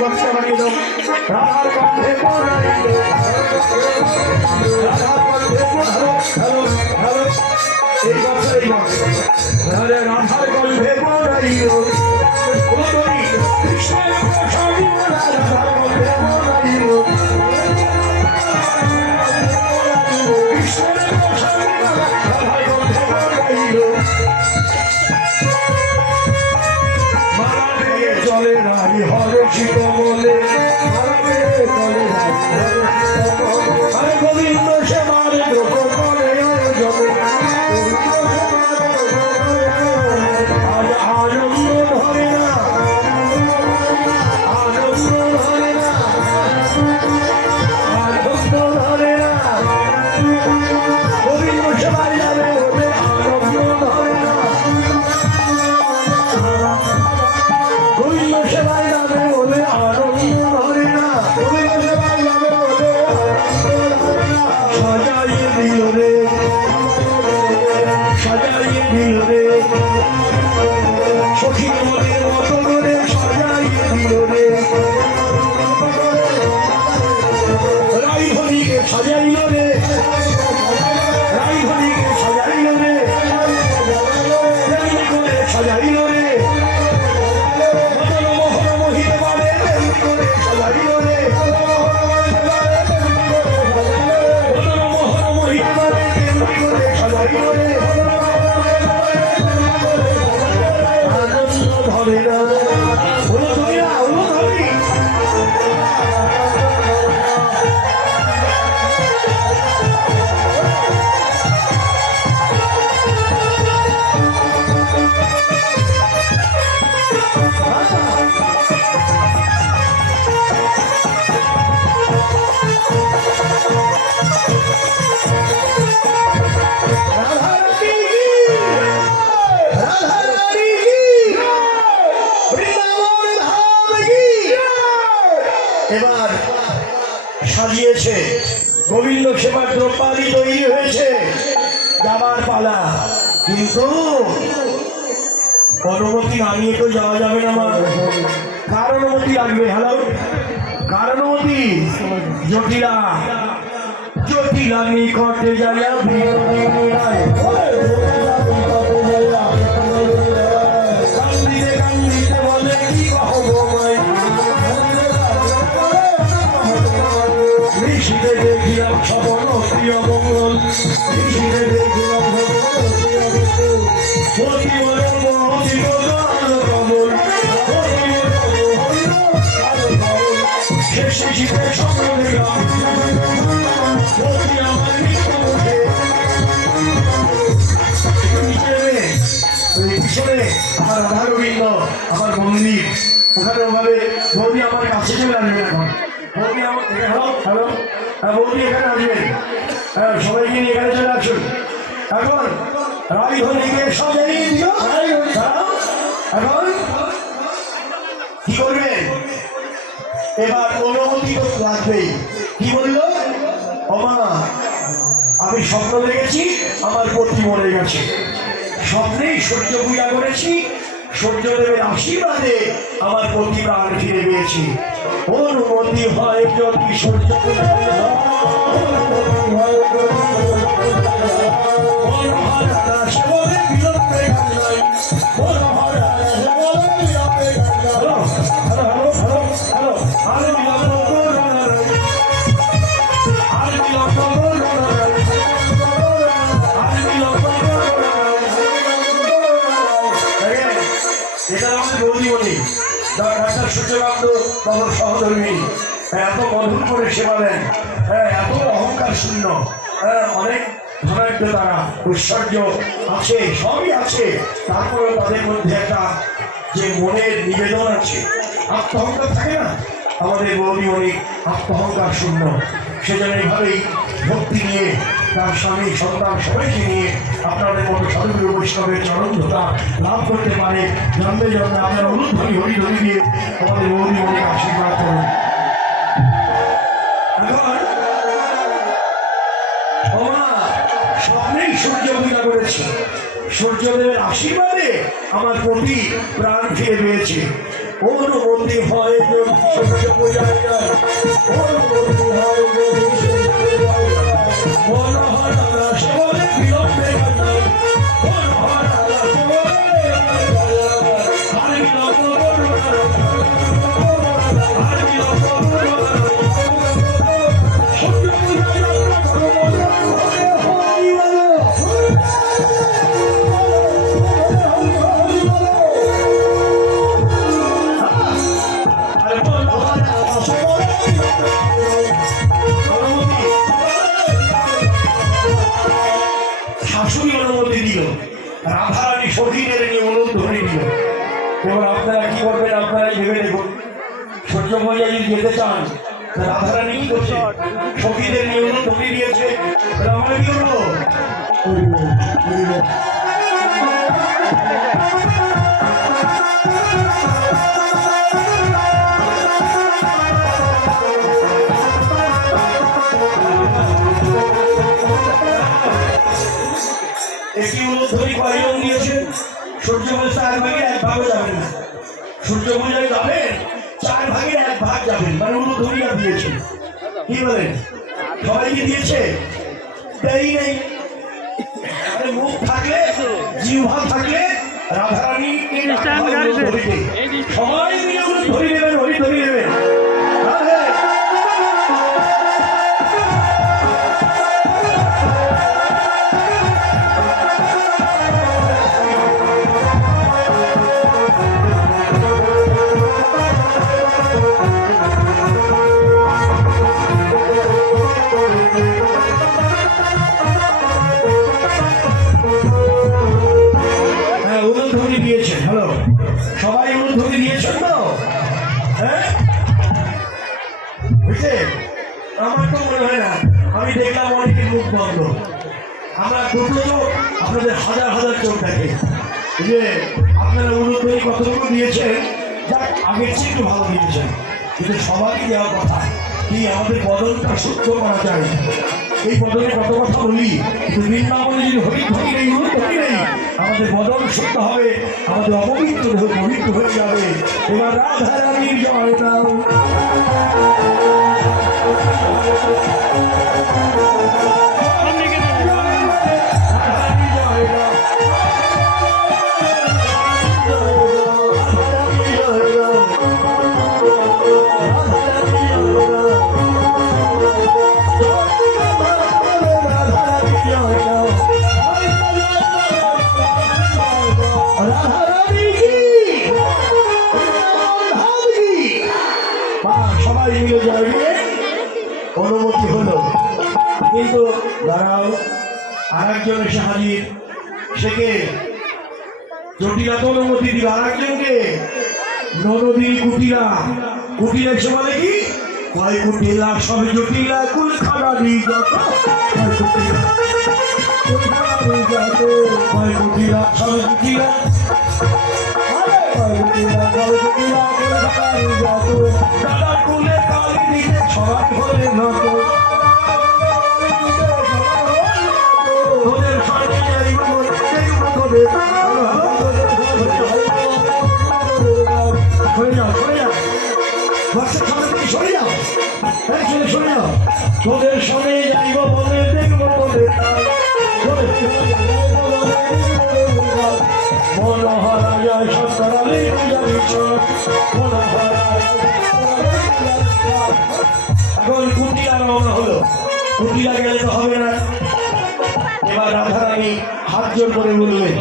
বর্ষা বাড়িল রাধার কণ্ঠে পড়াইল রাধার কণ্ঠে হ্যালো হ্যালো এই বর্ষাই রাধার কণ্ঠে পড়াইল কৃষ্ণের রাধার কণ্ঠে পড়াইল কৃষ্ণের রাধার কণ্ঠে পড়াইল চলে নাই হরে শিব বলে আরে গোবিন্দ সে মারে করে আজ আনন্দ ধরে না আনন্দ ধরে না আনন্দ ধরে না গোবিন্দ সে মারে যাবে আনন্দ ধরে না গোবিন্দ সেবাই যাবে বলে আনন্দ ধরে না গোবিন্দ সেবাই যাবে বলে সাজাইয়ে দিল রে সাজাইয়ে দিল রে সখী মনের মতো করে সাজাইয়ে দিল রে রাইধনীকে সাজাইল রে রাইধনীকে সাজাইল রে সাজাইল রে এবার সাজিয়েছে গোবিন্দ সেবার দ্রৌপদী তৈরি হয়েছে যাবার পালা কিন্তু অনুমতি না নিয়ে তো যাওয়া যাবে না আমার কার অনুমতি লাগবে হ্যালো কার অনুমতি জটিলা জটিলা নিকটে যাইয়া কান্দিতে কান্দিতে বলে কি কহবো ঋষিতে দেখিলাম সবন প্রিয় মঙ্গল ঋষিতে দেখিলাম শেষে শীতে স্বপ্ন দেখলাম আমার পিছনে আমার রাধা গোবিন্দ আমার মন্দির ওখানে ওভাবে বৌদি আমার কাছে চলে আসবে এখন বৌদি আমার হ্যালো হ্যালো বৌদি এখানে আসবেন সবাইকে নিয়ে এখানে চলে আসুন এখন রাইধনীকে সাজাইয়ে দিল এখন কি করবেন এবার অনুমতি তো লাগবেই কি বলল ওমা আমি স্বপ্ন দেখেছি আমার পতি মরে গেছে স্বপ্নেই সূর্য পূজা করেছি সূর্যদেবের আশীর্বাদে আমার পতি প্রাণ ফিরে পেয়েছি অনুমতি হয় যদি সূর্য সূর্যকান্ত তখন সহধর্মী এত মধুর করে সেবা দেন এত অহংকার শূন্য অনেক ধনাঢ্য তারা ঐশ্বর্য আছে সবই আছে তারপরে তাদের মধ্যে একটা যে মনের নিবেদন আছে আত্মহংকার থাকে না আমাদের বৌদি অনেক আত্মহংকার শূন্য সেজন্য এইভাবেই ভক্তি নিয়ে তার স্বামী সন্তান সবাইকে নিয়ে আপনাদের মতো সাধুগুরু বৈষ্ণবের চরণধতা লাভ করতে পারে জন্মে জন্মে আপনারা অনুধ্বনি হরিধ্বনি দিয়ে আমাদের বৌদি অনেক আশীর্বাদ করুন। এখন স্বপ্নেই সূর্য পূজা করেছে সূর্যদেবের আশীর্বাদে আমার প্রতি প্রাণ ফিরে পেয়েছে অনুমতি হয় যদি সূর্য পূজায় যায়, অনুমতি হয় যদি সূর্য পূজায় যায়। মনোহরা দাস বলে বিলম্বে যায়, মনোহরা দাস বলে আর বিলম্ব করো না, আর বিলম্ব করো না। সূর্য পূজায় যাত্রা করো মনে হয় বলো। শাশুড়ি অনুমতি দিল, রাধারানী সখীদের নিয়ে অনুধ্বনি দিল। এবার আপনারা কি করবেন আপনারাই ভেবে দেখুন। সূর্য পূজায় যদি যেতে চান, রাধারানী কি করছে? সখীদের নিয়ে অনুধ্বনি দিয়েছে, আমরা কি করবো? একটি অনুধ্বনি কয়জন দিয়েছে? সূর্য পূজা 4 ভাগের 1 ভাগও যাবেন না। সূর্য পূজায় যাবেন 4 ভাগের 1 ভাগ যাবেন, মানে অনুধ্বনিটা দিয়েছে। কি বলেন? সবাইকে দিয়েছে? দেই নেই। আরে মুখ থাকলে, জিহ্বা থাকলে রাধারানী সবাই মিলে অনুধ্বনি দেবেন, হরিধ্বনি দেবেন। অনুধ্বনি দিয়েছেন, হ্যালো সবাই অনুধ্বনি দিয়েছেন তো? হ্যাঁ বুঝছে? আমার তো মনে হয় না, আমি দেখলাম অনেকের মুখ বন্ধ। আমরা দুটো চোখ, আপনাদের হাজার হাজার চোখ দেখে যে আপনারা অনুধ্বনি কতটুকু দিয়েছেন, যাক আগের চেয়ে একটু ভালো দিয়েছেন। কিন্তু সবারই দেওয়ার কথা কি আমাদের বদলটা শুদ্ধ করা যায়। এই বদলে কত কথা বলি, কিন্তু বৃন্দাবনে যদি হরিধ্বনি নেই, অনুধ্বনি নেই, আমাদের বদল শুদ্ধ হবে, আমাদের অপবিত্র পবিত্র হয়ে যাবে। এবার রাধারানীর জয় দাও। সবাই মিলে যাবে, অনুমতি হলো। কিন্তু দাঁড়াও, আর একজন এসে হাজির। সেকে জটিলা তো অনুমতি দিল, আর একজনকে ননদী কুটিলা। কুটিলা এসে বলে কি, কয় কুটিলা সব জটিলা কুল খারানি যত, কয় কুটিলা কয় কুটিলা সব জটিলা, দাদা কুলে কালি দিতে সবাই হলে নত, তোদের সঙ্গে যাইব তোদের সরে যাও, সরে যাও, বাচ্চার সামনে থেকে সরে যাও, সরে যাও। তোদের সঙ্গে যাইব বলে দেখবো তোদের মনোহরা যায় সত্তরালি এখন কুটিলা রওনা হলো। কুটিলা গেলে তো হবে না। এবার রাধারানী হাত জোর করে বললেন,